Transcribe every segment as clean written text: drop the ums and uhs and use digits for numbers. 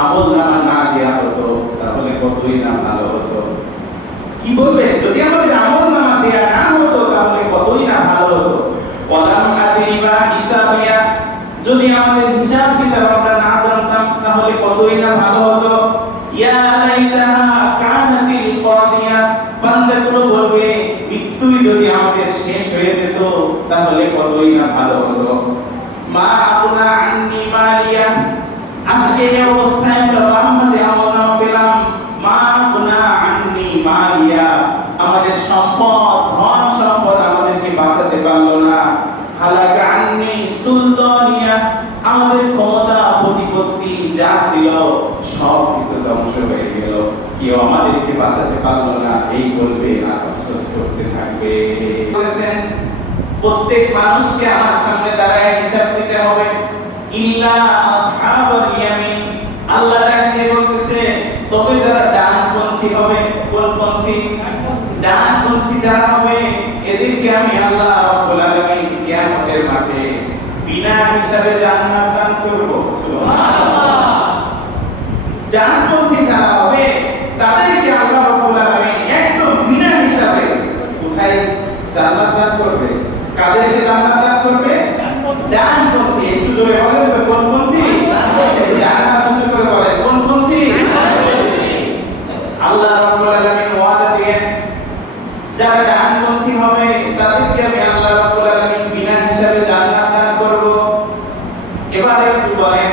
আমলনামা না দেয়া হতো তাহলে কতই না ভালো হতো। কি বলবে, যদি আমাদের আমলনামা দেয়া না হতো তাহলে কতই না ভালো হতো। ওয়ালাম আদিবা হিসাবিয়া, যদি আমাদের হিসাব কিতাব আমরা না জানতাম তাহলে কতই না ভালো হতো। ইয়া লাইতাহা কানাতিল কাদিয়া, বান্দাগুলো বলবে মৃত্যুই যদি আমাদের শেষ হয়ে যেত তাহলে কতই না ভালো হতো। মা আবনা আন্নি মালিয়া, আজকে এই অবস্থায় আমরা বাম হাতে আমলনামা পেলাম। মা আবনা আন্নি মালিয়া, আমাদের সম্পদ ধন সম্পদ আমাদেরকে বাঁচাতে পারলো না। হালাকা আন্নি সুলতানিয়া, আমাদের ক্ষমতা প্রতিপত্তি যা ছিল সব কিছু ধ্বংস হয়ে গেল, কেউ আমাদেরকে বাঁচাতে পারলো না, এই বলবে আর আফসোস করতে থাকবে। বলেছেন প্রত্যেক মানুষকে আমার সামনে দাঁড়ায় হিসাব দিতে হবে, ইল্লা আসহাবাল ইয়ামিন, আল্লাহ তাকে বলতেছে তবে যারা ডানপন্থী হবে। কোন পন্থী? ডানপন্থী যারা হবে এদেরকে আমি আল্লাহ রাব্বুল আলামিন কিয়ামতের মাঠে বিনা হিসাবে জান্নাত দান করব। সুবহানাল্লাহ। ডানপন্থী যারা হবে তাদেরকে আল্লাহ রাব্বুল আলামিন একদম বিনা হিসাবে কোথায় জান্নাত দান করবে? কাদেরকে জান্নাত দান করবে? ডানপন্থী। একটু জোরে বলেন তো, কোন পন্থী? ডান হাত উঁচু করে বলেন, কোন পন্থী? আল্লাহ রাব্বুল আলামিন ওয়াদা দিয়েন যারা ডানপন্থী হবে তাদেরকে আমি আল্লাহ রাব্বুল আলামিন বিনা হিসাবে জান্নাত দান করব। এবার একটু বলেন,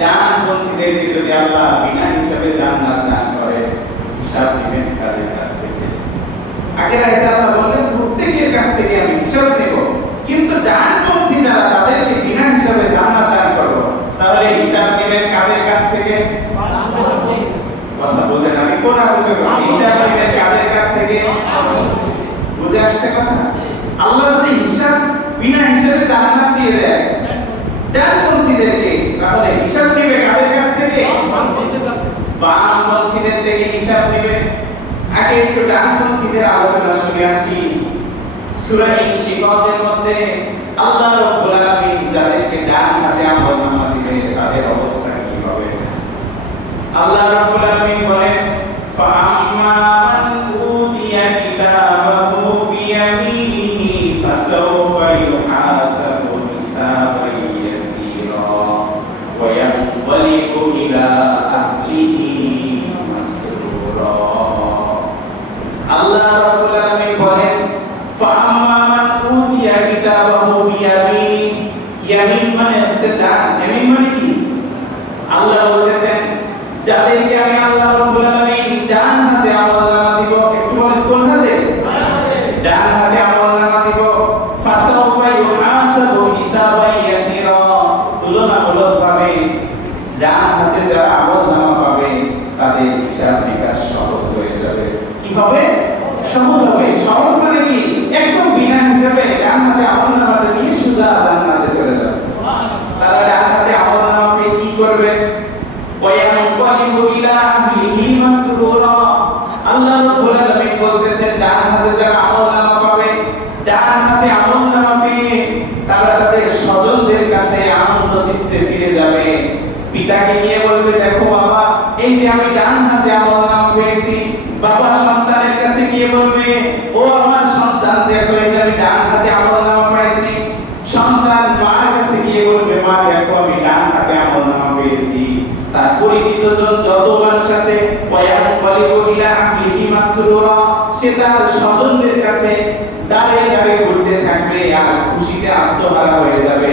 ডানপন্থীদেরকে যদি আল্লাহ বিনা হিসাবে জান্নাত দান করে হিসাব নেবেন কাদের কাছ থেকে? আগের আয়াতে আল্লাহ বললেন প্রত্যেকের কাছ থেকে আমি হিসাব নেব, কিন্তু ডানপন্থী যারা তাদেরকে বিনা হিসাবে জান্নাত দান করব, তাহলে হিসাব নেবেন কাদের কাছ থেকে? কথা বলেন, আমি কোন আলোচনা করছি? হিসাব নেবেন কাদের কাছ থেকে? বুঝে আসছে কথা? আল্লাহ যদি হিসাব বিনা হিসাবে জান্নাত দিয়ে দেয় ডানপন্থীদেরকে, তাহলে হিসাব নেবে কাদের কাছ থেকে? বামপন্থীদের থেকে হিসাব নেবে। আগে একটু ডানপন্থীদের আলোচনা শুনে আসি। সূরা ইনশিকাকের মধ্যে আল্লাহ রাব্বুল আলামিন যাদেরকে ডান হাতে আমলনামা দিবে তাদের অবস্থা কি হবে? আল্লাহ রাব্বুল আলামিন বলেন, ফাআম্মা মান উতিয়া কিতাবাহু বিয়ামিনিহি ফাসাওফা ইউহাসাবু হিসাবান ইয়াসীরা ওয়া ইয়ানকালিবু ইলা আহলিহি মাসরুরা। আল্লাহ রাব্বুল আলামিন বলেন, ফাআম্মা মান উতিয়া কিতাবাহু বিয়ামিনিহি, ইয়ামিন মানে হচ্ছে ডান, ইয়ামিন মানে কি? আল্লাহ বলতেছেন যাদেরকে আমি আল্লাহ রাব্বুল আলামিন ডান হাতে আমলনামা দিব, একটু বলেন কোন হাতে? ডান হাতে আমলনামা দিব। ফাসাওফা ইউহাসাবু হিসাবান ইয়াসীরা, তুলনামূলকভাবে ডান হাতে যারা আমলনামা পাবে তাদের হিসাব নিকাশ সহজ হয়ে যাবে। কি হবে? সহজ হবে। সহজ মানে কি? একদম বিনা হিসাবে ডান হাতে আমলনামাটা নিয়ে সোজা জান্নাতে চলে যাবে। তারা ডান হাতে আমলনামা পেয়ে কি করবে? ওয়ায়ানকালিবু ইলা আহলিহি মাসরুরা। আল্লাহ রাব্বুল আলামিন বলতেছেন ডান হাতে যারা আমলনামা পাবে, ডান হাতে আমলনামা পেয়ে তারা তাদের স্বজনদের কাছে আনন্দ চিত্তে ফিরে যাবে। পিতাকে নিয়ে বলবে, দেখো বাবা, এই যে আমি ডান হাতে আমলনামা পেয়েছি। বাবা সন্তানের কাছে গিয়ে বলবে, ও আমার সন্তান, দেখো এই যে আমি ডান হাতে আমলনামা পেয়েছি। সন্তান মার কাছে গিয়ে বলবে, মা দেখো আমি ডান হাতে আমলনামা পেয়েছি। তার পরিচিত যত মানুষ আছে, ওয়ায়ানকালিবু ইলা আহলিহি মাসরুরা, সে তার স্বজনদের কাছে দাঁড়িয়ে দাঁড়িয়ে ঘুরতে থাকবে আর খুশিতে আত্মহারা হয়ে যাবে।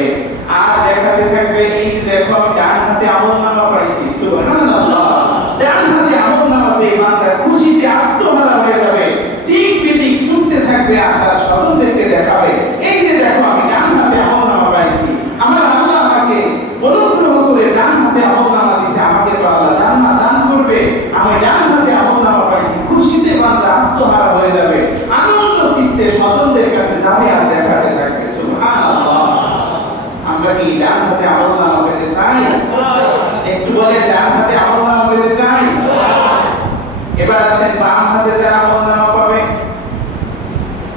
আর দেখাতে থাকবে, এই যে দেখো আমি ডান হাতে আমলনামা পাইছি। সুবহানাল্লাহ। ডান হাতে আমলনামা পেয়ে বান্দা খুশিতে আত্মহারা হয়ে যাবে, দিক বিদিক ছুটতে থাকবে আর তার স্বজনদেরকে দেখাবে, এই যে দেখো আমি ডান হাতে আমলনামা পাইছি। আমার আল্লাহ আমাকে অনুগ্রহ করে ডান হাতে আমলনামা দিয়েছে, আমাকে তো আল্লাহ জান্নাত দান করবে, আমি ডান হাতে আমলনামা পাইছি। খুশিতে বান্দা আত্মহারা হয়ে যাবে, আনন্দ চিত্তে স্বজনদের কাছে যাবে আর দেখাতে থাকবে। সুবহানাল্লাহ। আমরা কি ডান হাতে আমলনামা পেতে চাই? একটু বলে ডান হাতে আমলনামা পেতে চাই? এবার আসেন বাম হাতে যারা আমলনামা পাবে।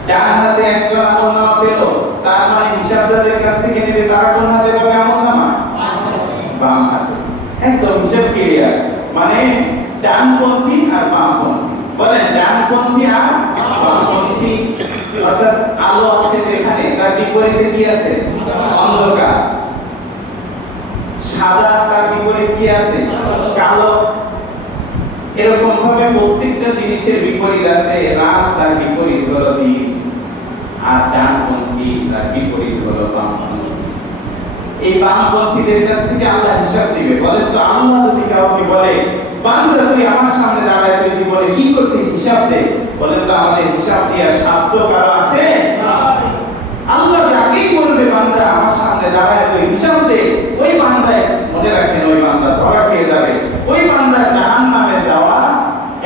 ডান হাতে একজন আমলনামা পেল, তার মানে হিসাব যাদের কাছ থেকে নেবে তারা কোন হাতে পাবে আমলনামা? বাম হাতে। একদম হিসাব হিসাব ক্লিয়ার, মানে ডানপন্থী আর বামপন্থী। বলেন ডানপন্থী আর বামপন্থী, অর্থাৎ আলো আছে যেখানে তার বিপরীতে কি আছে? অন্ধকার। সাদা তার বিপরীতে কি আছে? কালো। এরকম ভাবে প্রত্যেকটা জিনিসের বিপরীত আছে। রাত তার বিপরীত হলো দিন, আর ডানপন্থী তার বিপরীত হলো বামপন্থী। এই বামপন্থীদের কাছ থেকে আল্লাহ হিসাব দিবে। বলেন তো আল্লাহ যদি কাউকে বলে বান্দা তুই আমার সামনে দাঁড়ায় তুই জীবনে কি করছিস হিসাব দে, বলেন তো আমাদের হিসাব দেওয়ার সাধ্য কারো আছে? আল্লাহ যাকেই বলবে বান্দা আমার সামনে দাঁড়ায় তুই হিসাব দে, ওই বান্দায় মনে রাখেন ওই বান্দা ধরা খেয়ে যাবে। ওই বান্দা জাহান্নামে যাওয়া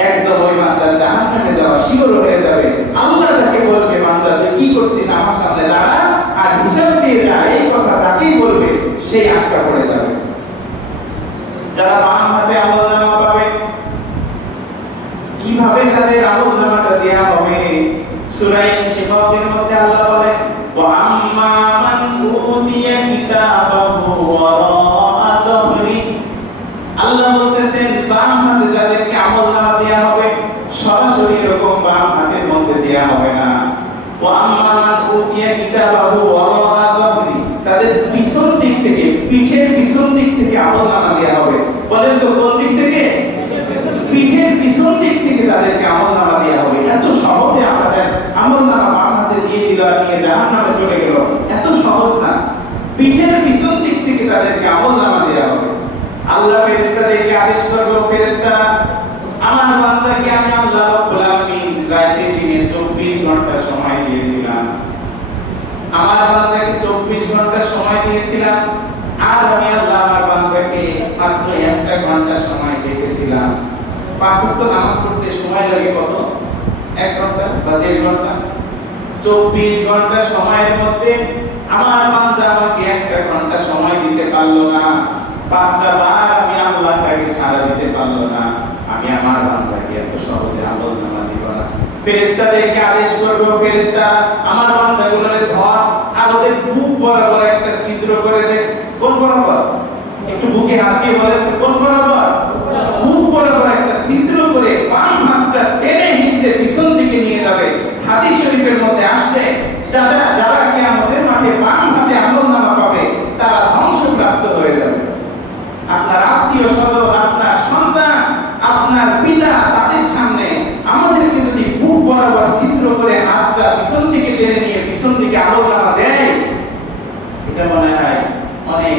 একদম, ওই বান্দা জাহান্নামে যাওয়া শিওর হয়ে যাবে। আল্লাহ যাকে বলবে বান্দা তুই কি করছিস আমার সামনে দাঁড়া আর হিসাব দিয়ে যা, এই কথা যাকেই বলবে সেই আটকা পড়ে যাবে। যারা বাম হাতে আমলনামা পাবে, কিভাবে তাদের আমলনামাটা দেয়া হবে? সূরা ইনশিকাকের মধ্যে আল্লাহ বলেন ওয়া আম্মা মান উতিয়া কিতাবাহু ওয়ারাআ যাহরি। আল্লাহ বলতেছেন বাম হাতে যাদেরকে আমলনামা দেয়া হবে সরাসরি এরকম বাম হাতের মধ্যে দেয়া হবে না। ওয়া আম্মা মান উতিয়া কিতাবাহু ওয়ারাআ যাহরি, তাদের পিছন দিক থেকে, পিঠের পিছন দিক থেকে আমলনামা দেয়া হবে। বলেন তো কোন দিক থেকে? পিঠের পিছন দিক থেকে তাদেরকে আমলনামা দেয়া হবে। এত সহজে আপনাদের আমলনামা বাম হাতে দিয়ে দিল আর নিয়ে জাহান্নামে চলে গেল, এত সহজ না। পিঠের পিছন দিক থেকে তাদেরকে আমলনামা দেয়া হবে। আল্লাহ ফেরেশতাদেরকে আদেশ করবে, ফেরেশতারা আমার বান্দাকে আমি আল্লাহ রাব্বুল আলামিন রাতে দিনে 24 ঘন্টা সময় দিয়েছিলাম, আমার বান্দাকে 24 ঘন্টা সময় দিয়েছিলাম, আর আমি আল্লাহ আমার বান্দাকে মাত্র 1 ঘন্টা সময় দিয়েছিলাম। 5 ওয়াক্ত নামাজ পড়তে সময় লাগে কত? 1 ঘন্টা বা 1.5 ঘন্টা। 24 ঘন্টা সময়ের মধ্যে আমার বান্দা আমাকে 1 ঘন্টা সময় দিতে পারলো না, 5টা বার আমি আল্লাহকে সাড়া দিতে পারলো না, আমি আমার বান্দাকে এত সহজে আমলনামা দিব না। ফেরেশতাদেরকে আদেশ করব, ফেরেশতা আমার বান্দাগুলোরে ধর আর ওদের বুক বরাবর একটা ছিদ্র করে দে। কোন বরাবর? একটু বুকে হাত দিয়ে বলেন তো কোন বরাবর? বুক বরাবর একটা ছিদ্র করে বাম হাতটা টেনে হিঁচড়ে পিছন দিকে নিয়ে যাবে। হাদিস শরীফের মধ্যে আসছে যারা কিয়ামতের মাঠে বাম হাতে আমলনামা পাবে তারা ধ্বংসপ্রাপ্ত হয়ে যাবে। আপনার আত্মীয় স্বজন, আপনার সন্তান, আপনার পিতা, তাদের সামনে আমাদেরকে যদি বুক বরাবর ছিদ্র করে হাতটা পিছন দিকে টেনে নিয়ে পিছন দিকে আমলনামা দেয়, এটা মনে হয় অনেক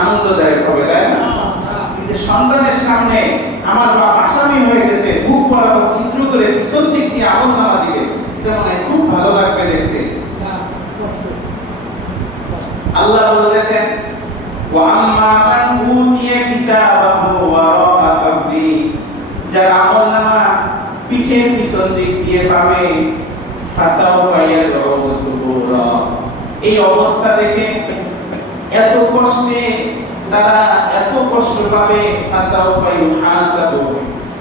আনন্দদায়ক হবে, তাই না? যে সন্তানের সামনে আমার বাপ আসামি হয়ে গেছে, বুক বরাবর ছিদ্র করে পিছন দিক দিয়ে আমলনামা দিবে, এটা মনে হয় খুব ভালো লাগবে দেখতে। আল্লাহ বলতেছেন ওয়া আম্মা মান উতিয়া কিতাবাহু ওয়ারাআ যাহরি, যারা আমলনামা পিঠের পিছন দিক দিয়ে পাবে, ফাসাউফা ইয়াদউ সুবুরা, এই অবস্থা দেখে এত কষ্টে তারা এত কষ্ট পাবে, ফাসাউফা ইউহাসাবু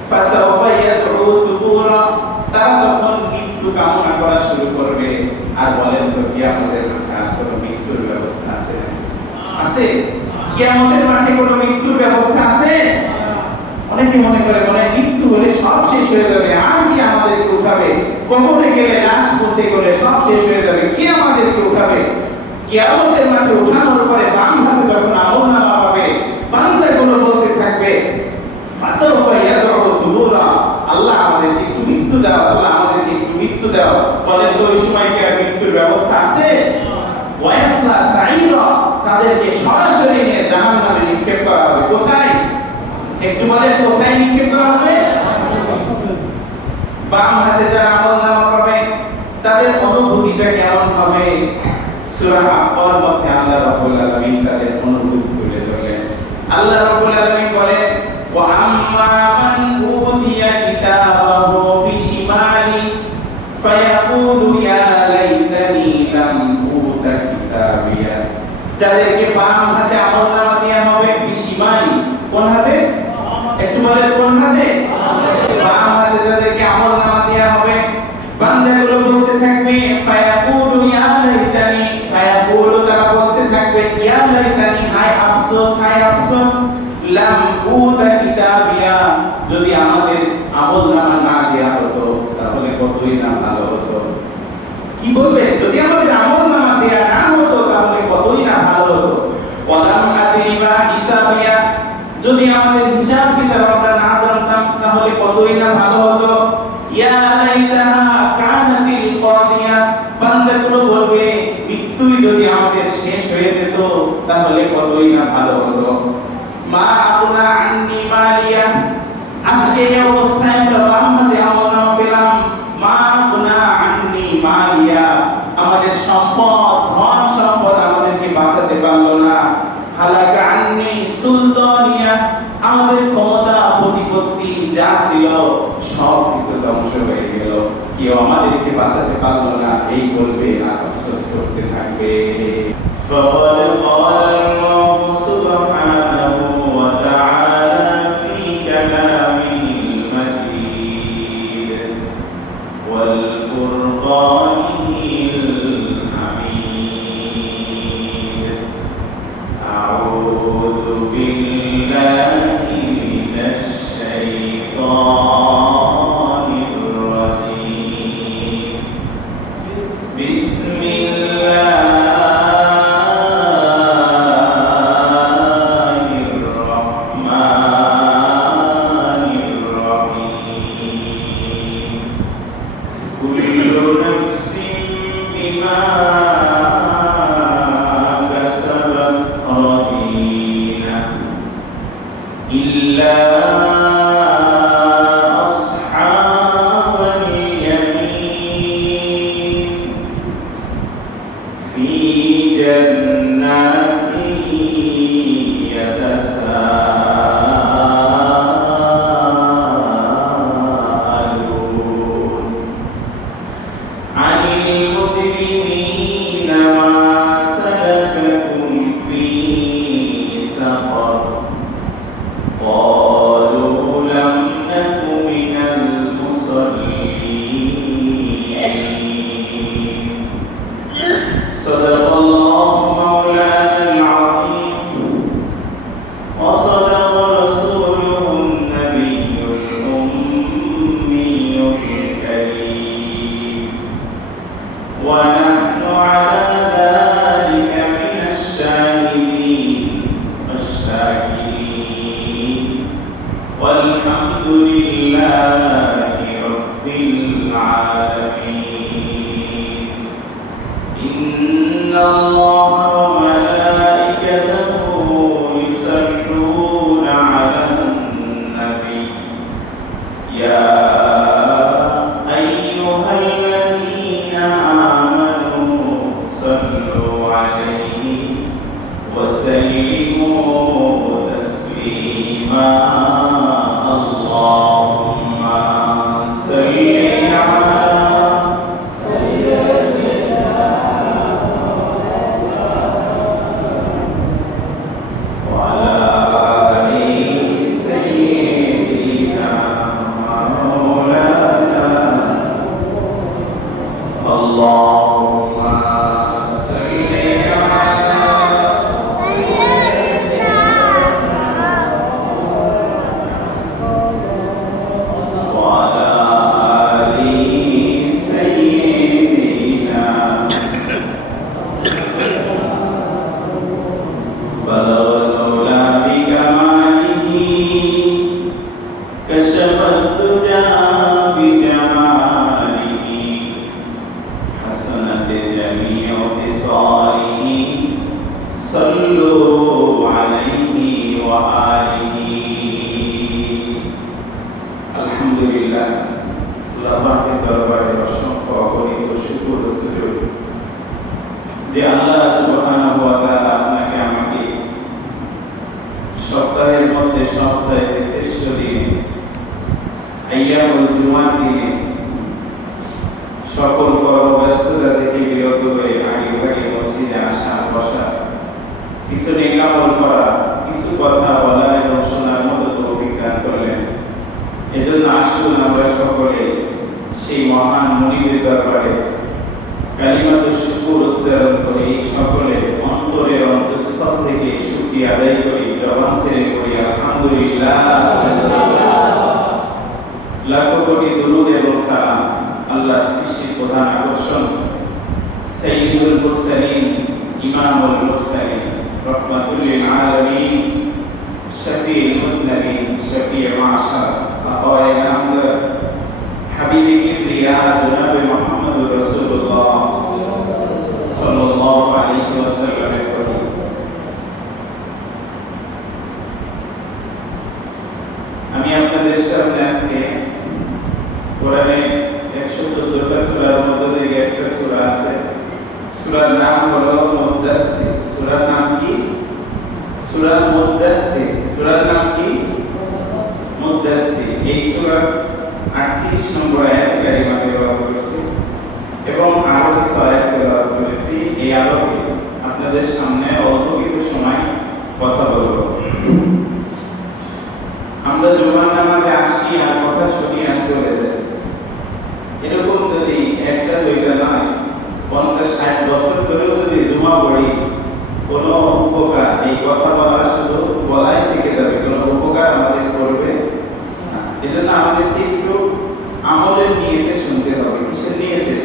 ফাসাউফা ইয়াদউ সুবুরা, তারা তখন মৃত্যু কামনা করা শুরু করবে। আর বলেন তো কিয়ামতের মাঠে কোনো মৃত্যুর ব্যবস্থা আছে? আছে? কিয়ামতের মাঠে কোনো মৃত্যুর ব্যবস্থা আছে? অনেকে মনে করে মৃত্যু হলে সব শেষ হয়ে যাবে, আর কি আমাদেরকে উঠাবে? কবরে গেলে লাশ পচে গেলে সব শেষ হয়ে যাবে, কি আমাদেরকে উঠাবে? কিয়ামতের মাঠে উঠানোর পরে বাম হাতে যখন আমলনামা পাবে, বান্দাগুলো বলতে থাকবে ফাসাউফা ইয়াদউ সুবুরা, আল্লাহ আমাদেরকে একটু মৃত্যু দাও, আল্লাহ আমাদেরকে একটু মৃত্যু দাও। বলেন তো ওই সময় কি আর মৃত্যুর ব্যবস্থা আছে? ওয়ায়াসলা সাঈরা, তাদেরকে সরাসরি নিয়ে জাহান্নামে নিক্ষেপ করা হবে। কোথায়? একটু বলেন কোথায় নিক্ষেপ করা হবে? বাম হাতে যারা আমলনামা পাবে তাদের অনুভূতিটা কেমন হবে? সূরা আফফার মধ্যে আল্লাহ রাব্বুল আলামিন তাদের অনুভূতি তুলে ধরলেন। আল্লাহ রাব্বুল আলামিন বলেন ওয়া আম্মা মান উতিয়া কিতাবাহু বিশিমালি ফায়াকুলু ইয়া লাইতানি লাম উতা কিতাবিয়া, যাদেরকে বাম হাতে আমলনামা দেয়া হবে, বিশিমালি কোন হাতে? একটু বলেন কোন হাতে? বাম হাতে যাদেরকে আমলনামা দেয়া হবে, বান্দাগুলো বলতে থাকবে ফায়াকুলু ইয়া লাইতানি, ফায়াকুলু তারা বলতে থাকবে ইয়া লাইতানি, হায় আফসোস, হায় আফসোস, আফসোস লাম উতা কিতাবিয়া, যদি আমাদের আমলনামা না দেয়া হতো তাহলে কতই না ভালো হতো। কি বলবে? যদি আমাদের আমলনামা দেয়া না হতো তাহলে কতই না ভালো হতো। ওয়ালাম আদিবা হিসাবিয়া, যদি আমাদের হিসাব কিতাব আমরা না জানতাম তাহলে কতই না ভালো হতো। ইয়া লাইতাহা কানাতিল কাদিয়া, বান্দাগুলো বলবে মৃত্যুই যদি আমাদের শেষ হয়ে যেত তাহলে কতই না ভালো হতো। মা আকুনা আন্নি মালিয়া, আজকে এই অবস্থায় আমরা বাম্মাতে আমলনামা পেলাম। মা আকুনা আন্নি মালিয়া, আমাদের সম্পদ ধন সম্পদ আমাদেরকে বাঁচাতে পারলো না। হালাকা আন্নি সুলতানিয়া, আমাদের ক্ষমতা প্রতিপত্তি যা ছিল সব কিছু ধ্বংস হয়ে গেল, কেউ আমাদেরকে বাঁচাতে পারলো না, এই বলবে আর আফসোস করতে থাকবে। فقد قال الله سبحانه وتعالى في كلامه المجيد والفرقانه الحميد أعوذ بالله من الشيطان الرجيم بسم الله والحمد لله رب العالمين. إن الله وملائكته يصلون على النبي يا أيها الذين آمنوا صلوا عليه وسلموا تسليما. اللهم صل على سيدنا وعلى آل سيدنا مولانا. اللهم صل على وعلى آل سيدنا. بلغ المولى بكماله كشف الدجى بجماله حسنت جميع خصاله. صلوا عليه وآله. আলহামদুলিল্লাহ, আল্লাহ পাকের দরবারে অসংখ্য অগণিত শুকর ও সুজুদ যে আল্লাহ সুবহানাহু ওয়া তাআলা আপনাকে আমাকে সপ্তাহের মধ্যে সবচাইতে শ্রেষ্ঠ দিন আইয়ামুল জুমার দিনে সকল কর্মব্যস্ততা থেকে বিরত হয়ে আগে ভাগে মসজিদে আসা, বসা, কিছু নেক আমল করা, কিছু কথা বলা এবং শোনার মতো তৌফিক দান করলেন। এজন্য আসুন আমরা সকলে সেই মহান মুনিবের দরবারে কালিমাতুশ শুকর উচ্চারণ করে সকলে অন্তর অন্তরের অন্তঃস্থল থেকে শুকরিয়া আদায় করি, জবান ছেড়ে করি আলহামদুলিল্লাহ। লাখো কোটি দুরূদ এবং সালাম আল্লাহর সৃষ্টির প্রধান আকর্ষণ সাইয়্যিদুল মুরসালিন ইমামুল মুরসালিন রাহমাতুল লিল আলামিন শফিউল মুযনিবিন শফিউ মাশার আতায়ে নামদার হাবিবে কিবরিয়া জনাবে মুহাম্মদুর রাসূলুল্লাহ সাল্লাল্লাহু আলাইহি ওয়াসাল্লামের প্রতি আমি আপনাদের সামনে আজকে কোরআনে 114টা সূরার মধ্যে থেকে একটা সূরা আছে, সূরার নাম হলো মুদ্দাসসির। সূরার নাম কি? সূরা মুদ্দাসসির। সূরার নাম কি? মুদ্দাসসির। এই সূরা 38 নম্বর আয়াত কারিমা তেলাওয়াত করেছি এবং আরো কিছু আয়াত তেলাওয়াত করেছি। এই আলোকে আপনাদের সামনে অল্প কিছু সময় কথা বলবো। আমরা জুমার নামাজে আসি আর কথা শুনি আর চলে যাই, এরকম যদি একটা দুইটা নয় 50-60 বছর ধরেও যদি জুমা পড়ি, কোনো উপকার, এই কথা বলা শুধু বলাই থেকে যাবে, কোনো উপকার আমাদের করবে না। এজন্য আমাদেরকে একটু আমলের নিয়তে শুনতে হবে। কিসের নিয়তে?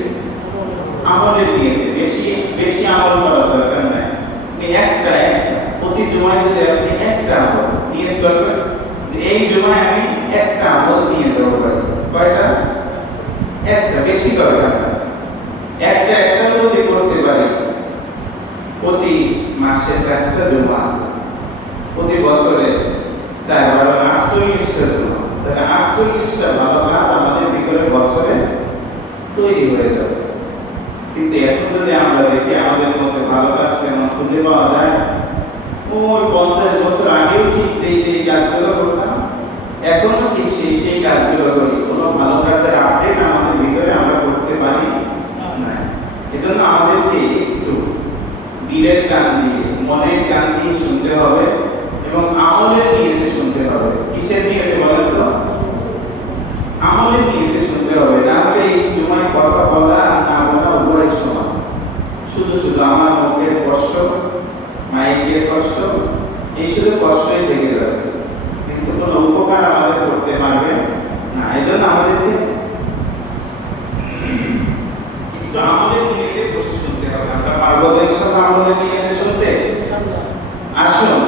আমলের নিয়তে। বেশি বেশি আমল করার দরকার নাই। একটা প্রতি জুমায় যদি আপনি একটা আমল নিয়ত করবেন যে এই জুমায় আমি একটা আমল নিয়ে যাব, কয়টা? একটা, বেশি দরকার না। একটা যদি করতে পারি, প্রতি মাসে 4টা জুমা আছে, প্রতি বছরে 48টা জুমা, তাহলে 48টা ভালো কাজ আমাদের ভিতরে বছরে তৈরি হয়ে যাবে। কিন্তু এখন যদি আমরা দেখি আমাদের মধ্যে ভালো কাজ কেমন খুঁজে পাওয়া যায়, ওই 50 বছর আগেও ঠিক যেই কাজগুলো করতাম এখনো ঠিক সেই কাজগুলো করি। কোনো ভালো কাজের আপডেট আমাদের ভিতরে আমরা করতে পারি না। এজন্য আমাদেরকে একটু দিলের কান দিয়ে, মনের কান দিয়ে শুনতে হবে এবং আমলের নিয়তে শুনতে হবে। কিসের নিয়তে বলেন তো? আমলের নিয়তে শুনতে হবে। না হলে এই জুমায় কথা বলা আর না বলা উভয় সমান। শুধু আমার মুখের কষ্ট, মাইকের কষ্ট, এই শুধু কষ্টই থেকে যাবে, কিন্তু কোনো উপকার আমাদের করতে পারবে না। এই জন্য আমাদেরকে একটু আমলের নিয়তে বসে শুনতে হবে। আমরা পারবো তো ইনশাআল্লাহ আমলের নিয়তে শুনতে? আসুন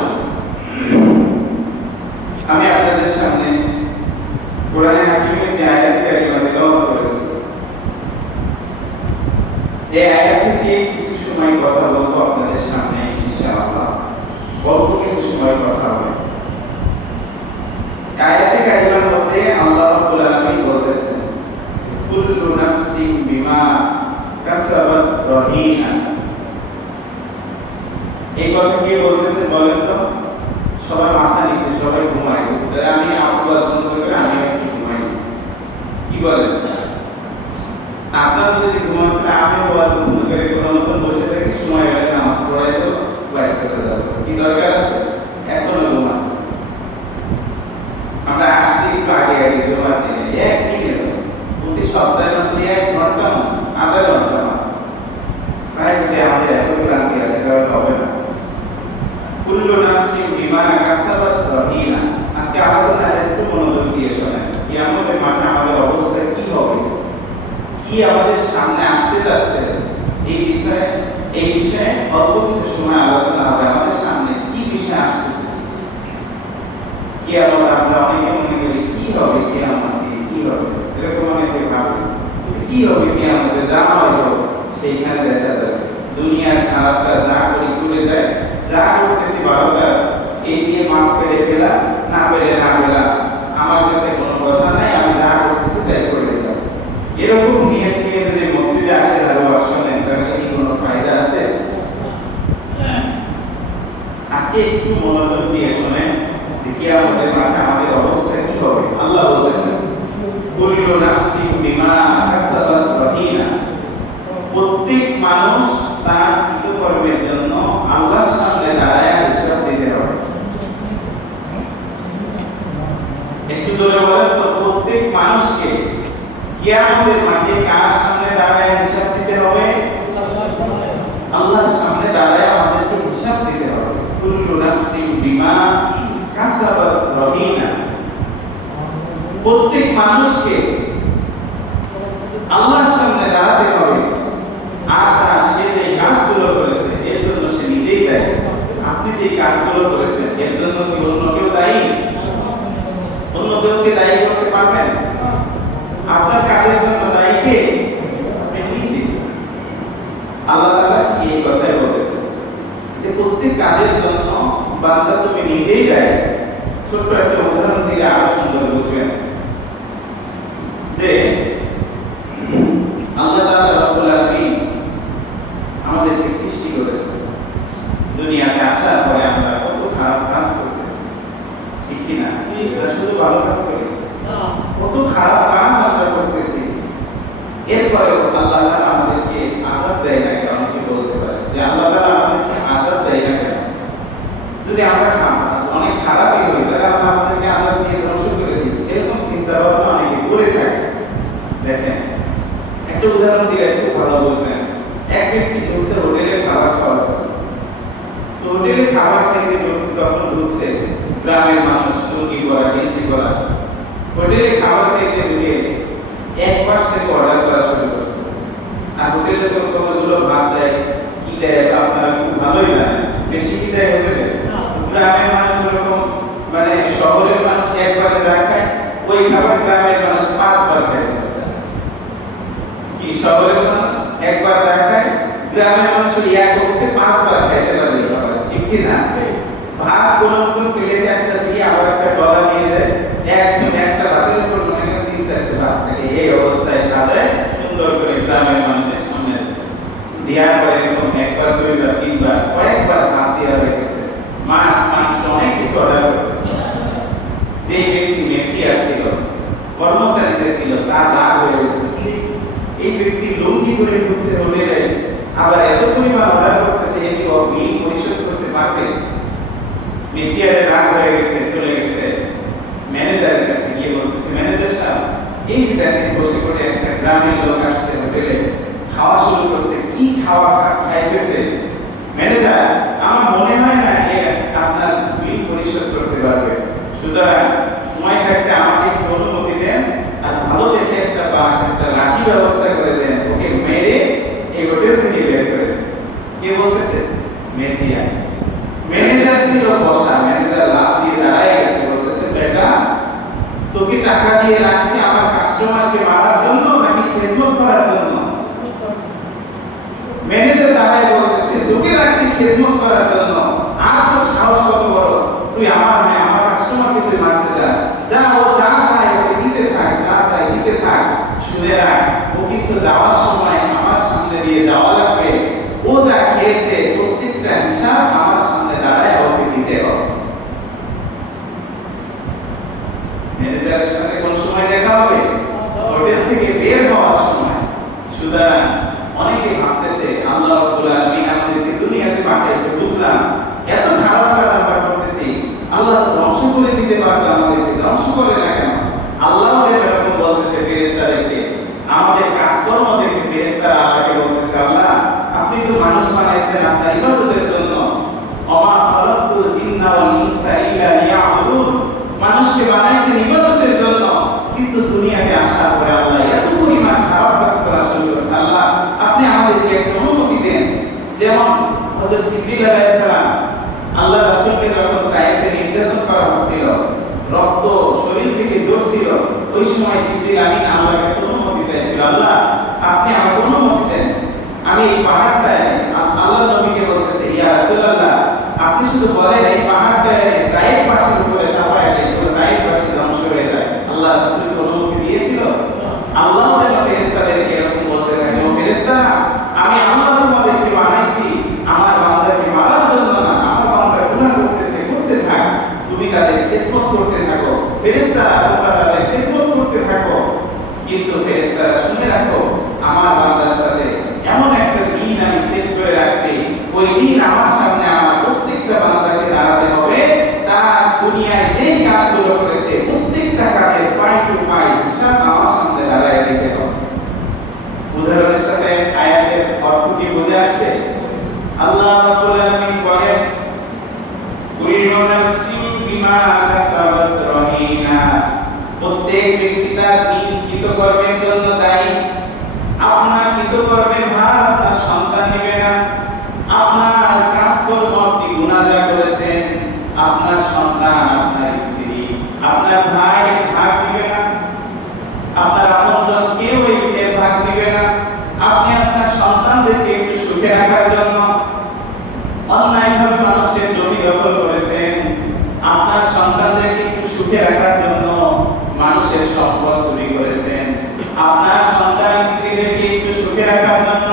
আমি আপনাদের সামনে কোরআনে হাকিমের যে আয়াত কারিমা তেলাওয়াত করেছি, এই আয়াত থেকে কিছু সময় কথা বলবো আপনাদের সামনে ইনশাআল্লাহ। অল্প কিছু সময় কথা হবে। আয়াতে কারিমার মধ্যে আল্লাহ রাব্বুল আলামিন বলতেছেন, কুল্লু নাফসিন বিমা কাসাবাত রহিনা। এই কথা কে বলতেছেন বলেন তো? সবাই মাথা নিচে, সবাই ঘুমায়। আমি আওয়াজ বন্ধ করে আমি একটু ঘুমাই, কি বলেন? আপনারা যদি ঘুমাতে, আমি আওয়াজ বন্ধ করে কোনো মতন বসে থাকি, সময় হলে নামাজ পড়াই তো বাইরে চলে যাবো, কি দরকার আছে? এখনো ঘুম আছে। আমরা আসছি একটু আগে জমার দিনে, একদিনে প্রতি সপ্তাহে মাত্র 1 ঘন্টা, আধা ঘন্টা, তাই যদি আমাদের এত ক্লান্তি আছে তাহলে হবে না। কুল্লু নাফসিন বিমা কাসাবাত রহিনা। আজকে আলোচনা একটু মনোযোগ দিয়ে শোনেন। কিয়ামতের মাঠে আমাদের অবস্থা কি হবে, কি আমাদের সামনে আসতে যাচ্ছে, এই বিষয়ে অল্প কিছু সময় আলোচনা হবে। আমাদের সামনে কি বিষয় আসতেছে, কিয়ামত আমরা অনেকে মনে করি কি হবে, কিয়ামতে কি হবে, এরকম অনেকে ভাবে কি হবে কিয়ামতে, যা হলো সেইখানে দেখা যাবে। দুনিয়ার খারাপটা যা করি করে যায়, যা করতেছি ভালো কাজ এই দিয়ে মাপ পেলে পেলা, না পেলে না পেলা, আমার কাছে কোনো কথা নাই, আমি যা করতেছি তাই করে দিলাম। এরকম নিয়ত নিয়ে যদি মসজিদে আসে তাহলে শোনেন, তাহলে কি কোনো ফায়দা আছে? আজকে একটু মনোযোগ দিয়ে শোনেন যে কিয়ামতের মাঠে আমাদের অবস্থা কি হবে। আল্লাহ বলতেছেন, কুল্লু নাফসিন বিমা কাসাবাত রহিনা। প্রত্যেক মানুষ তার কৃতকর্মের জন্য আল্লাহর সামনে দাঁড়ায় হিসাব দিতে হবে। একটু জোরে বলেন তো, প্রত্যেক মানুষকে কিয়ামতের মাঠে কার সামনে দাঁড়ায় হিসাব দিতে হবে? আল্লাহর সামনে দাঁড়ায় আমাদেরকে হিসাব দিতে হবে। কুল্লু নাফসিন বিমা কাসাবাত রহিনা। প্রত্যেক মানুষকে আল্লাহর সামনে দাঁড়াতে হবে, আর সে যে কাজগুলো করেছে এর জন্য সে নিজেই দায়ী। আপনি যে কাজগুলো করেছেন এর জন্য কি অন্য কেউ দায়ী? অন্য কেউকে দায়ী করতে পারবেন? আপনার কাজের জন্য দায়ী কে? আপনি নিজে। আল্লাহ তাআলা ঠিক এই কথাই বলেছেন যে প্রত্যেক কাজের জন্য বান্দা তুমি নিজেই দায়ী। ছোট্ট একটা উদাহরণ দিলে আরো সুন্দর বুঝবেন যে আল্লাহ তাআলা রব্বুল আলামিন আমাদেরকে সৃষ্টি করেছেন। দুনিয়াতে আসার পরে আমরা কত খারাপ কাজ করতেছি, ঠিক কি না? এটা শুধু ভালো কাজ করি না, কত খারাপ কাজ আমরা করতেছি। এরপরেও আল্লাহ তাআলা আমাদেরকে আযাব দেয় না কেন? অনেকে বলতে পারে যে আল্লাহ তাআলা আমাদেরকে আযাব দেয় না কেন? যদি আমরা অনেক খারাপই হই তাহলে আল্লাহ আমাদেরকে আযাব দিয়ে ধ্বংস করে দিই, এরকম চিন্তা ভাবনা অনেকে করে থাকে। দেখেন, একটা উদাহরণ দিলে একটু ভালো বুঝবেন। এক ব্যক্তি ঢুকছে হোটেলে খাবার খাওয়ার জন্য। তো হোটেলে খাবার খেতে যখন ঢুকছে, গ্রামের মানুষ লুঙ্গি পরা, গেঞ্জি পরা, হোটেলে খাবার খেতে ঢুকে এক পাশ থেকে অর্ডার করা শুরু করছে। আর হোটেলে তো কতগুলো ভাত দেয়, কি দেয় আপনারা খুব ভালোই জানেন। বেশি কি দেয় হোটেলে? গ্রামের মানুষ এরকম, মানে শহরের মানুষ একবারে যা খায় ওই খাবার গ্রামের মানুষ 5 বার খায়। কি শহরের মানুষ একবার যা খায় গ্রামের মানুষ এক করতে 5 বার খাইতে পারে এই খাবার, ঠিক কি না? ভাত কোন মতন প্লেটে একটা দিয়ে আবার একটা ডলা দিয়ে দেয়, একদম একটা ভাতের উপর মনে করেন 3-4টা ভাত থাকে। এই অবস্থায় সাজায় সুন্দর করে গ্রামের মানুষের সামনে দেওয়ার পরে এরকম একবার 2বার 3বার কয়েকবার ভাত দেওয়া হয়ে গেছে, মাছ মাংস অনেক কিছু অর্ডার করতেছে। যে ব্যক্তি মেসিয়ার ছিল, কর্মচারী যে ছিল, তার রাগ হয়ে গেছে। এই ব্যক্তি লুঙ্গি করে ঢুকছে হোটেলে, আবার এত পরিমাণ অর্ডার করতেছে, এই কি বিল পরিশোধ করতে পারবে? মেসিয়ারের রাগ হয়ে গেছে, চলে গেছে ম্যানেজারের কাছে, গিয়ে বলতেছে, ম্যানেজার সাহেব, এই যে দেখেন বসে করে একটা গ্রামের লোক আসছে হোটেলে, খাওয়া শুরু করছে, কি খাওয়া খাইতেছে। ম্যানেজার, আমার মনে হয় না আপনার বিল পরিশোধ করতে পারবে, সুতরাং সময় থাকতে আমাকে একটু অনুমতি দেন, আর ভালো দেখে একটা বাস, একটা লাঠি ব্যবস্থা করে দেন, ওকে মেরে এই হোটেল থেকে বের করে দেন। কে বলতেছে? মেজিয়া। ম্যানেজার ছিল বসা, ম্যানেজার লাভ দিয়ে দাঁড়ায় গেছে, বলতেছে, বেটা তোকে টাকা দিয়ে রাখছি আমার কাস্টমারকে মারার জন্য নাকি খেদমত করার জন্য? ম্যানেজার দাঁড়ায় বলতেছে, তোকে রাখছি খেদমত করার জন্য, আর তোর সাহস কত বড়, তুই আমার কাস্টমারকে তুই মারতে যাস? যা, ও যা চায় ওকে দিতে থাক, যা চায় দিতে থাক। শুনে রাখ, ও কিন্তু যাওয়ার সময় আমার সামনে দিয়ে যাওয়া লাগবে, ও যা খেয়েছে প্রত্যেকটা হিসাব আমার সামনে দাঁড়ায় ওকে দিতে হবে। ম্যানেজারের সাথে কোন সময় দেখা হবে? হোটেল থেকে বের হওয়ার সময়। সুতরাং অনেকে ভাবতেছে আল্লাহ রাব্বুল আলামিন আমাদেরকে দুনিয়াতে পাঠিয়েছে, বুঝলাম এত খারাপ কাজ আমরা করতেছি, আল্লাহ তো ধ্বংস করে দিতে পারতো, আমাদেরকে ধ্বংস করে না কেন? আল্লাহ যেরকম বলতেছে ফেরেশতাদেরকে, আমাদের কাজকর্ম দেখে ফেরেশতারা আল্লাহকে বলতেছে, আল্লাহ আপনি তো মানুষ বানাইছেন আপনার ইবাদতের জন্য, ওমা খালাকতুল জিন্না ওয়াল ইনসা ইল্লা লিয়াবুদুন, মানুষকে বানাইছেন ইবাদতের জন্য, কিন্তু দুনিয়াতে আসার পরে আল্লাহ এত পরিমাণ খারাপ কাজ করা শুরু করেছে। আল্লাহ আপনি আমাদেরকে একটা অনুমতি দেন। যেমন হযরত জিবরিল আলাইহিস সালাম আল্লাহ রাসূলকে যখন তায়েফে নির্যাতন করা হচ্ছিল, রক্ত শরীর থেকে ঝরছিল, ওই সময় জিবরিল আমিন আল্লাহর কাছে অনুমতি চাইছিল, আল্লাহ আপনি আমাকে অনুমতি দেন, আমি এই পাহাড়টায়, আল্লাহ নবীকে বলতেছে, ইয়া রাসূলুল্লাহ আপনি শুধু বলেন এই পাহাড়টায় তায়েফ পাশের উপরে চাপায় দেন, পুরো তায়েফ পাশে ধ্বংস হয়ে যায়। আল্লাহ রাসূলকে অনুমতি দিয়েছিল। আল্লাহ যেন ফেরেশতাদেরকে এরকম বলতে থাকে, ও ফেরেশতারা আমি আল্লাহ তোমাদেরকে বানাইছি আমার বান্দাকে মারার জন্য না, আমার বান্দা গুনাহ করতেছে, করতে থাক, তুমি তাদের খেদমত করতে থাকো, ফেরেশতারা তোমরা তাদের খেদমত করতে থাকো। কিন্তু ফেরেশতারা শুনে রাখো, আমার বান্দার সাথে এমন একটা দিন আমি সেট করে রাখছি, ওই দিন আমার সামনে আমার প্রত্যেকটা বান্দাকে দাঁড়াতে হবে, তার দুনিয়ায় যে কাজগুলো করেছে প্রত্যেকটা কাজের পাই টু পাই হিসাব আমার সামনে দাঁড়ায় দিতে হবে। উদাহরণের সাথে আয়াতের অর্থ কি বুঝে আসছে? আল্লাহ রাব্বুল আলামিন বলেন, বিমা কাসাবাত রহিনা। প্রত্যেক ব্যক্তি তার নিজ কৃতকর্মের জন্য দায়ী। আপনার কৃতকর্মের ভার আপনার সন্তান নেবে না। আপনার কাজকর্ম আপনি গুনাহগার করেছেন, আপনার সন্তান, আপনার স্ত্রী, আপনার ভাই ভাগ নেবে না। আপনার আপনজন কেউ এর ভাগ নেবে না। আপনি আপনার সন্তানদেরকে একটু সুখে রাখার জন্য অন্যায়ভাবে মানুষের জমি দখল করেছেন। আপনার সন্তানদেরকে একটু সুখে রাখার জন্য মানুষের সম্পদ চুরি করেছেন। আপনার সন্তান স্ত্রীদেরকে একটু সুখে রাখার জন্য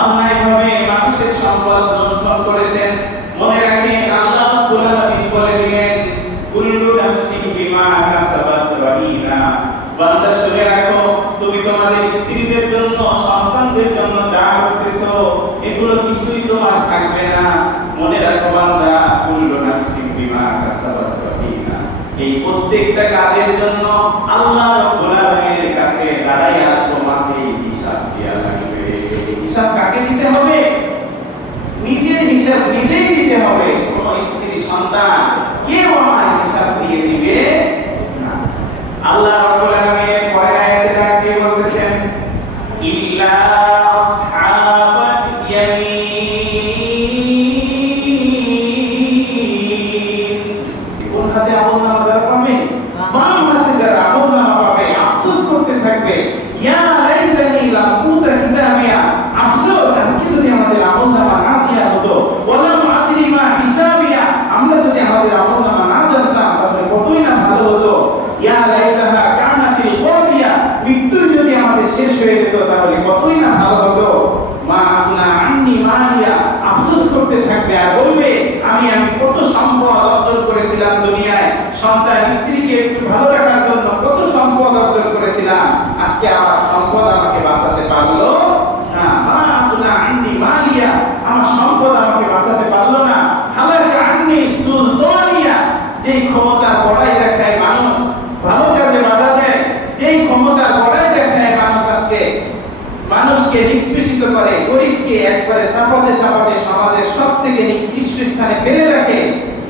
অন্যায়ভাবে মানুষের সম্পদ লুণ্ঠন করেছেন। মনে রাখেন, আল্লাহ রাব্বুল আলামিন বলে দিলেন, কুল্লু নাফসিন বিমা কাসাবাত রহিনা। বান্দা শুনে রাখো, তুমি তোমাদের স্ত্রীদের জন্য, সন্তানদের জন্য যা করতেছো, এগুলো কিছুই তোমার থাকবে না। মনে রাখো বান্দা, কুল্লু নাফসিন বিমা কাসাবাত রহিনা। এই প্রত্যেকটা কাজের জন্য আল্লাহ রাব্বুল আলামিনের কাছে দাঁড়াইয়া তোমাকে হিসাব দেয়া লাগবে। হিসাব কাকে দিতে হবে? নিজের হিসাব নিজেই দিতে হবে। কোন স্ত্রী, সন্তান কেউ আমার হিসাব দিয়ে দিবে না। আল্লাহ রাব্বুল আলামিন পরের আয়াতে ডাকে বলতেছেন, ইল্লা আসহাবাল ইয়ামিন। কোন হাতে আমলনামা যারা পাবে? বাম হাতে যারা আমলনামা পাবে আফসোস করতে থাকবে, ইয়া লাইতানি লাম উতা কিতাবিয়া। আফসোস, আজকে যদি আমাদের আমলনামা না দেয়া হতো, ওয়ালাম আদরি মা হিসাবিয়া। আমরা যদি আমাদের আমলনামা না জানতাম তাহলে কতই না ভালো হতো। ইয়া লাইতাহা কানাতিল কাদিয়া। মৃত্যু যদি আমাদের শেষ হয়ে যেত তাহলে কতই না ভালো হতো। মা আনা আন্নি মালিয়া। আফসোস করতে থাকবে আর বলবে, আমি কত সম্পদ অর্জন করেছিলাম দুনিয়ায়, সন্তান স্ত্রীকে একটু ভালো রাখার জন্য কত সম্পদ অর্জন করেছিলাম, আজকে আমার সম্পদ আমাকে বাঁচাতে পারলো না। মা আনা আন্নি মালিয়া। আমার সম্পদ আমাকে বাঁচাতে পারলো না। হালাকা আন্নি সুলতানিয়া। যেই ক্ষমতা বড়াই দেখায় মানুষ ভালো কাজে বাধা দেয়, যেই ক্ষমতা বড়াই দেখায় মানুষ আজকে মানুষকে নিষ্পেষিত করে, গরিবকে একবারে চাপাতে চাপাতে সমাজের সবথেকে নিকৃষ্ট স্থানে ফেলে রাখে,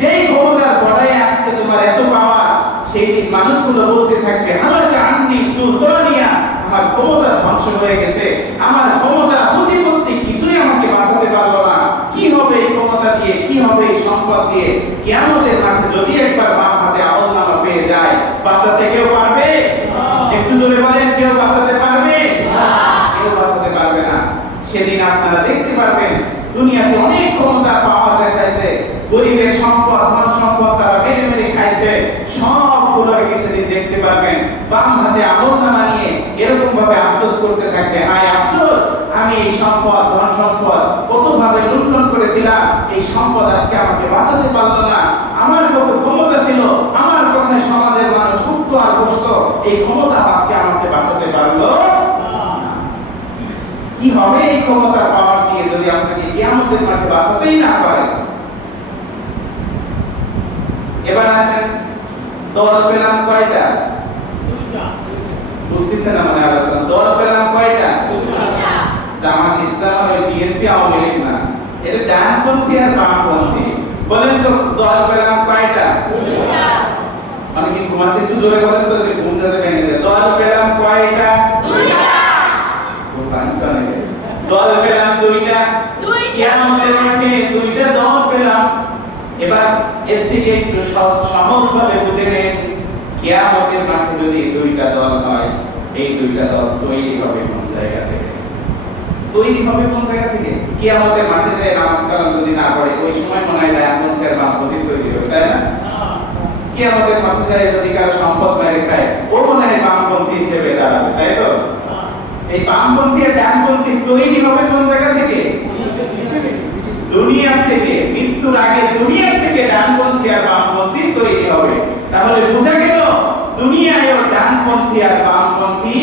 যেই ক্ষমতার বড়াই আজকে তোমার এত পাওয়া, সেই দিন মানুষগুলো বলতে থাকবে, হালাকা আন্নি সুলতানিয়া। আমার ক্ষমতা ধ্বংস হয়ে গেছে, আমার ক্ষমতা প্রতিপত্তি কিছুই আমাকে বাঁচাতে পারলো না। কি হবে এই ক্ষমতা দিয়ে, কি হবে এই সম্পদ দিয়ে? কিয়ামতের মাঠে যদি একবার বাম হাতে আমলনামা পেয়ে যায়, বাঁচাতে কেউ পারবে? একটু জোরে বলেন, কেউ বাঁচাতে পারবে? কেউ বাঁচাতে পারবে না। সেদিন আপনারা দেখতে পারবেন, দুনিয়াতে অনেক ক্ষমতা পাওয়ার দেখাইছে, গরিবের সম্পদ, ধন সম্পদ তারা মেরে মেরে খাইছে, সবগুলোকে সেদিন দেখতে পারবেন। বাম হাতে আমলনামা নিয়ে এরকম ভাবে আফসোস করতে থাকবে, হায় আফসোস, আমি এই সম্পদ, ধন সম্পদ কত ভাবে লুণ্ঠন করেছিলাম, এই সম্পদ আজকে আমাকে বাঁচাতে পারলো না। আমার কত ক্ষমতা ছিল, আমার কথায় সমাজের মানুষ উঠতো আর বসতো, এই ক্ষমতা আজকে আমাকে বাঁচাতে পারলো না। কি হবে এই ক্ষমতার পাওয়ার দিয়ে যদি আপনাকে কিয়ামতের মাঠে বাঁচাতেই না পারে? এবার আসেন, দল পেলাম কয়টা? বুঝতেছেন না? মানে আলোচনা, দল পেলাম কয়টা? জামাত ইসলাম আর বিএনপি আওয়ামী লীগ না, এটা ডানপন্থী আর বামপন্থী। বলেন তো, দল পেলাম কয়টা? মানে কি ঘুমাচ্ছে? একটু জোরে বলেন তো, ঘুম যাতে ভেঙে যায়। দল পেলাম কয়টা? দল পেলাম দুইটা। কিয়ামতের মাঠে দুইটা দল পেলাম। এবার এর থেকে একটু সহজভাবে বুঝে নেন, কিয়ামতের মাঠে যদি দুইটা দল হয়, এই দুইটা দল তৈরি হবে কোন জায়গা থেকে? তৈরি হবে কোন জায়গা থেকে? কিয়ামতের মাঠে যে নামাজ কালাম যদি না পড়ে, ওই সময় মনে হয় ডানপন্থী আর বামপন্থী তৈরি হবে, তাই না? কিয়ামতের মাঠে যায় যদি কারো সম্পদ মেরে খায়, ও মনে হয় বামপন্থী হিসেবে দাঁড়াবে, তাই তো? এই বামপন্থী আর ডানপন্থী তৈরি হবে কোন জায়গা থেকে? দুনিয়া থেকে। মৃত্যুর আগে দুনিয়া থেকে ডানপন্থী আর বামপন্থী তৈরি হবে। তাহলে বোঝা গেল, দুনিয়ায়ও ডানপন্থী আর বামপন্থী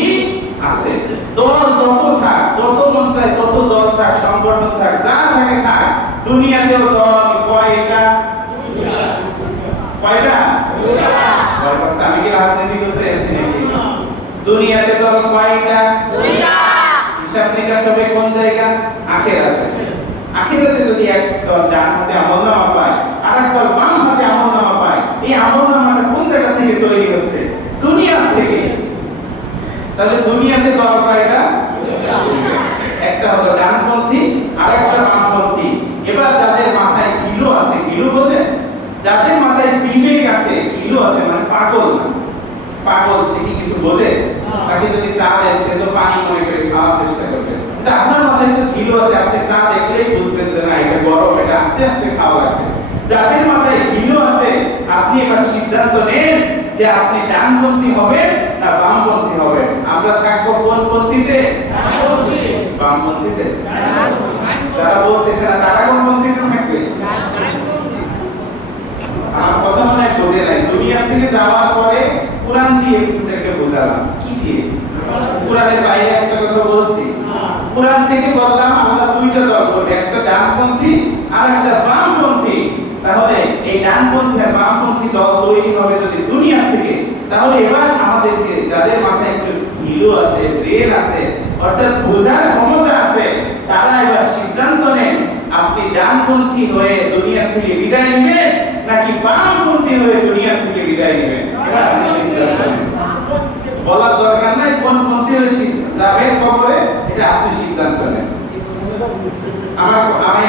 আছে। দল যত থাক, যত মন চায় তত দল থাক, সংগঠন থাক, যা থাকে থাক, দুনিয়াতেও দল কয়টা? কয়টা? আমি কি রাজনীতি করতে এসেছি নাকি? দুনিয়াতে দল কয়টা? হিসাব নিকাশ হবে কোন জায়গা? আখিরাতে। আখিরাতে যদি এক দল ডান হাতে আমলনামা পায়, আর এক দল বাম হাতে আমলনামা পায়, এই আমলনামাটা কোন জায়গা থেকে তৈরি হচ্ছে? দুনিয়া থেকে। তাহলে দুনিয়াতে দল কয়টা? একটা হলো ডানপন্থী আর একটা বামপন্থী। এবার যাদের মাথায় গিলো আছে, গিলো বোঝেন? যাদের মাথায় বিবেক আছে, গিলো আছে মানে পাগল না, পাগল সে কি কিছু বোঝে? তাকে যদি চা দেন সে তো পানি মনে করে খাওয়ার চেষ্টা করবে। কিন্তু আপনার মাথায় তো গিলো আছে, আপনি চা দেখলেই বুঝবেন যে না এটা গরম, এটা আস্তে আস্তে খাওয়া লাগবে। যাদের মাথায় গিলো আছে আপনি এবার সিদ্ধান্ত নেন যে আপনি ডানপন্থী হবেন না বামপন্থী হবেন। আমরা থাকবো কোন পন্থীতে? বামপন্থীতে। যারা বলতেছে না তারা কোন পন্থীতে থাকবে? আমার কথা মনে হয় বোঝে নাই। দুনিয়া থেকে যাওয়ার পরে কোরআন দিয়ে আপনাদেরকে বোঝালাম। কি দিয়ে? কোরআনের বাইরে একটা কথা বলছি। কোরআন থেকে বললাম আমরা দুইটা দল করব, একটা ডানপন্থী আর একটা বামপন্থী। তাহলে এই ডানপন্থী আর বামপন্থী দল তৈরি হবে যদি দুনিয়া থেকে, তাহলে এবার আমাদেরকে যাদের মাথায় একটু গিলো আছে, ব্রেন আছে, অর্থাৎ বোঝার ক্ষমতা আছে, তারা এবার সিদ্ধান্ত নেন আপনি ডানপন্থী হয়ে দুনিয়া থেকে বিদায় নেবেন নাকি বামপন্থী হয়ে দুনিয়া থেকে বিদায় নেবেন। এবার আপনি সিদ্ধান্ত নেন। বলার দরকার নাই কোন পন্থী হয়ে যাবেন কবরে, এটা আপনি সিদ্ধান্ত নেন।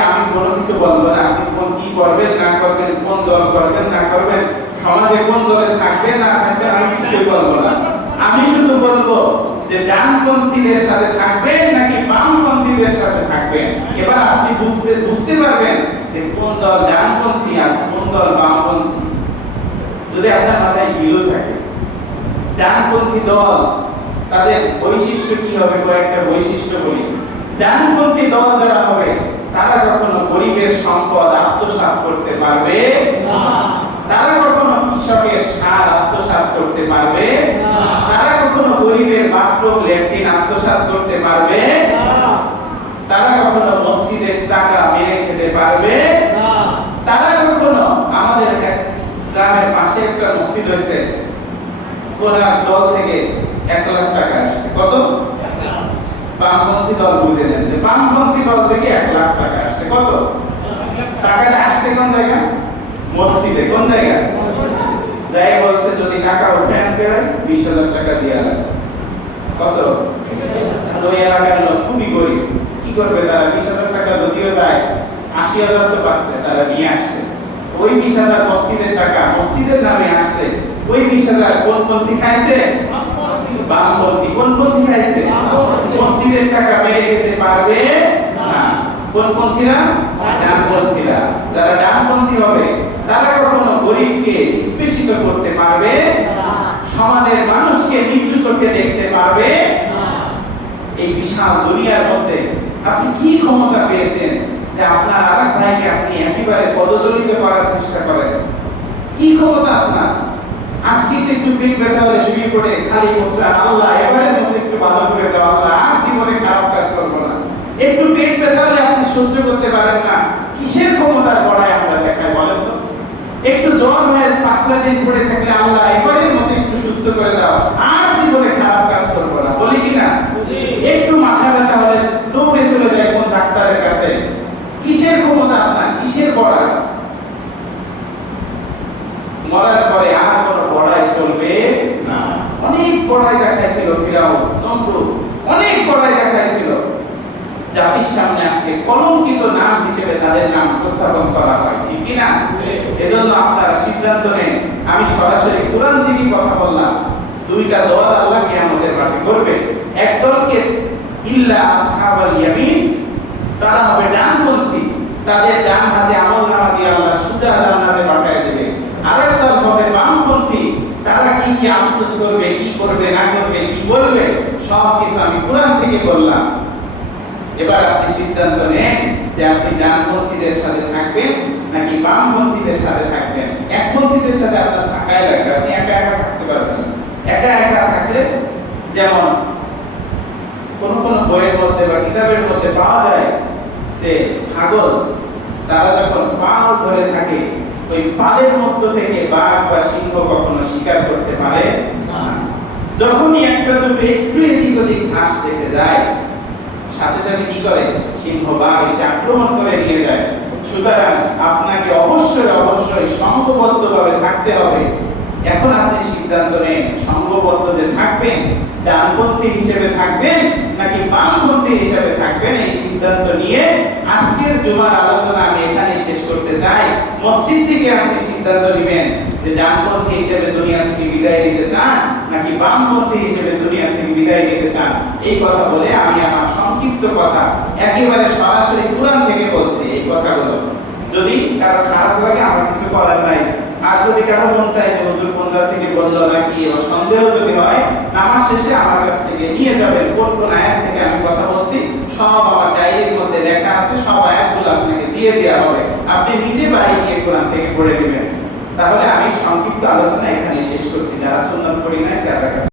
আমি কোনো কিছু বলবো না, আপনি কোন কি করবেন না করবেন, কোন দল করবেন না করবেন, সমাজে কোন দলে থাকবেন না থাকবেন, আমি কিছু বলবো না। আমি শুধু বলবো যে ডানপন্থীদের সাথে থাকবেন নাকি বামপন্থীদের সাথে থাকবেন। এবার আপনি বুঝতে পারবেন যে কোন দল ডানপন্থী আর কোন দল বামপন্থী। যদি আপনার মাথায় গিলো থাকে, ডানপন্থী দল তাদের বৈশিষ্ট্য কি হবে? কয়েকটা বৈশিষ্ট্য বলি। ডানপন্থী দল যারা হবে তারা কখনো গরিবের সম্পদ আত্মসাৎ করতে পারবে না, তারা কখনো কৃষকের সার আত্মসাৎ করতে পারবে না, তারা কখনো গরিবের বাথরুম ল্যাট্রিন আত্মসাৎ করতে পারবে না, তারা কখনো মসজিদের টাকা মেরে খেতে পারবে না, তারা কখনো আমাদের গ্রামের পাশে একটা মসজিদ হয়েছে, কোন দল থেকে 1 লাখ টাকা আসছে। কত? বামপন্থী দল বুঝে নেন যে বামপন্থী দল থেকে 1 লাখ টাকা আসছে। কত টাকাটা আসছে? কোন জায়গা? মসজিদে। কোন জায়গা? যাই বলছে যদি টাকা উঠে আনতে হয় 20,000 টাকা দিয়ে লাগবে। কত? ওই এলাকার লোক খুবই গরিব, কি করবে তারা? 20,000 টাকা যদিও যায় 80,000 তো পাচ্ছে, তারা নিয়ে আসছে। ওই 20,000 মসজিদের টাকা, মসজিদের নামে আসছে। ওই 20,000 কোন পন্থী খাইছে? বামপন্থী। কোন পন্থী খাইছে? মসজিদের টাকা মেরে খেতে পারবে না। কোন পন্থীরা? ডানপন্থীরা। যারা ডানপন্থী হবে তারা কখনো গরিবকে স্পেশিত করতে পারবে না, সমাজের মানুষকে নিচু চোখে দেখতে পারবে না। এই বিশাল দুনিয়ার মধ্যে আপনি কি ক্ষমতা পেয়েছেন যে আপনার আরেক ভাইকে আপনি একেবারে পদদলিত করার চেষ্টা করেন? কি ক্ষমতা আপনার? আজকে তো একটু পেট ব্যথা হলে শুয়ে পড়ে খালি বলছে আল্লাহ এবারের মধ্যে একটু ভালো করে দাও, আল্লাহ আর জীবনে খারাপ কাজ করবো না। একটু পেট ব্যথা হলে আপনি সহ্য করতে পারেন না। কিসের ক্ষমতার বড়াই আমরা দেখাই বলেন তো? একটু জ্বর হয়ে 5-6 দিন পড়ে থাকলে আল্লাহ এবারের মধ্যে একটু সুস্থ করে দাও, আর জীবনে খারাপ কাজ করবো না, বলি কি না? একটু মাথা ব্যথা হলে দৌড়ে চলে যায় কোন ডাক্তারের কাছে। কিসের ক্ষমতা আপনার? কিসের বড়াই? মরার পরে আর কোনো বড়াই চলবে না। অনেক বড়াই দেখাইছিল ফিরাউন, নমরুদ, অনেক বড়াই দেখাইছিল। জাতির সামনে আজকে কলঙ্কিত নাম হিসেবে তাদের নাম উপস্থাপন করা হয়, ঠিক কি না? এজন্য আপনারা সিদ্ধান্ত নেন। আমি সরাসরি কোরআন থেকে কথা বললাম। দুইটা দল আল্লাহ কিয়ামতের মাঠে করবে। এক দলকে ইল্লা আসহাবাল ইয়ামিন, তারা হবে ডানপন্থী, তাদের ডান হাতে আমলনামা দিয়ে আল্লাহ সোজা জান্নাতে পাঠিয়ে দেবে। আরেক দল হবে বামপন্থী, তারা কি কি আফসোস করবে, কি করবে না করবে, কি বলবে, সব কিছু আমি কোরআন থেকে বললাম। এবার আপনি সিদ্ধান্ত নেন যে আপনি ডানপন্থীদের সাথে থাকবেন নাকি বামপন্থীদের সাথে থাকবেন। একপন্থীদের সাথে আপনার থাকাই লাগবে, আপনি একা একা থাকতে পারবেন না। একা একা থাকলে যেমন কোন কোন বইয়ের মধ্যে বা কিতাবের মধ্যে পাওয়া যায় যে ছাগল তারা যখন পাল ধরে থাকে ওই পালের মধ্য থেকে বাঘ বা সিংহ কখনো শিকার করতে পারে না। যখনই একটা দুটো একটু এদিক ওদিক ঘাস দেখে যায় সাথে সাথে কি করে? সিংহ বাঘ এসে আক্রমণ করে নিয়ে যায়। সুতরাং আপনাকে অবশ্যই সংঘবদ্ধভাবে থাকতে হবে। এখন আপনি সিদ্ধান্ত নেন, সংঘবদ্ধ যে থাকবেন, ডানপন্থী হিসেবে থাকবেন নাকি বামপন্থী হিসেবে থাকবেন। এই সিদ্ধান্ত নিয়ে আজকের জুমার আলোচনা আমি এখানে শেষ করতে চাই। মসজিদ থেকে আপনি সিদ্ধান্ত নেবেন যে ডানপন্থী হিসেবে দুনিয়া থেকে বিদায় নিতে চান নাকি বামপন্থী হিসেবে দুনিয়া থেকে বিদায় নিতে চান। এই কথা বলে আমি আমার সংক্ষিপ্ত কথা একেবারে সরাসরি কোরআন থেকে বলছি। এই কথাগুলো যদি কারো খারাপ লাগে আমার কিছু করার নাই, আর যদি কারো মন চায় যে হুজুর কোন জায়গা থেকে বললো নাকি ও সন্দেহ যদি হয়, নামাজ শেষে আমার কাছ থেকে নিয়ে যাবেন কোন আয়াত থেকে আমি কথা বলছি। সব আমার ডায়েরির মধ্যে লেখা আছে, সব আয়াতগুলো আপনাকে দিয়ে দেওয়া হবে, আপনি নিজে বাড়ি গিয়ে কোরআন থেকে পড়ে নেবেন। তাহলে আমি সংক্ষিপ্ত আলোচনা এখানে শেষ করছি। যারা সুন্নাত পড়ি নাই, যারা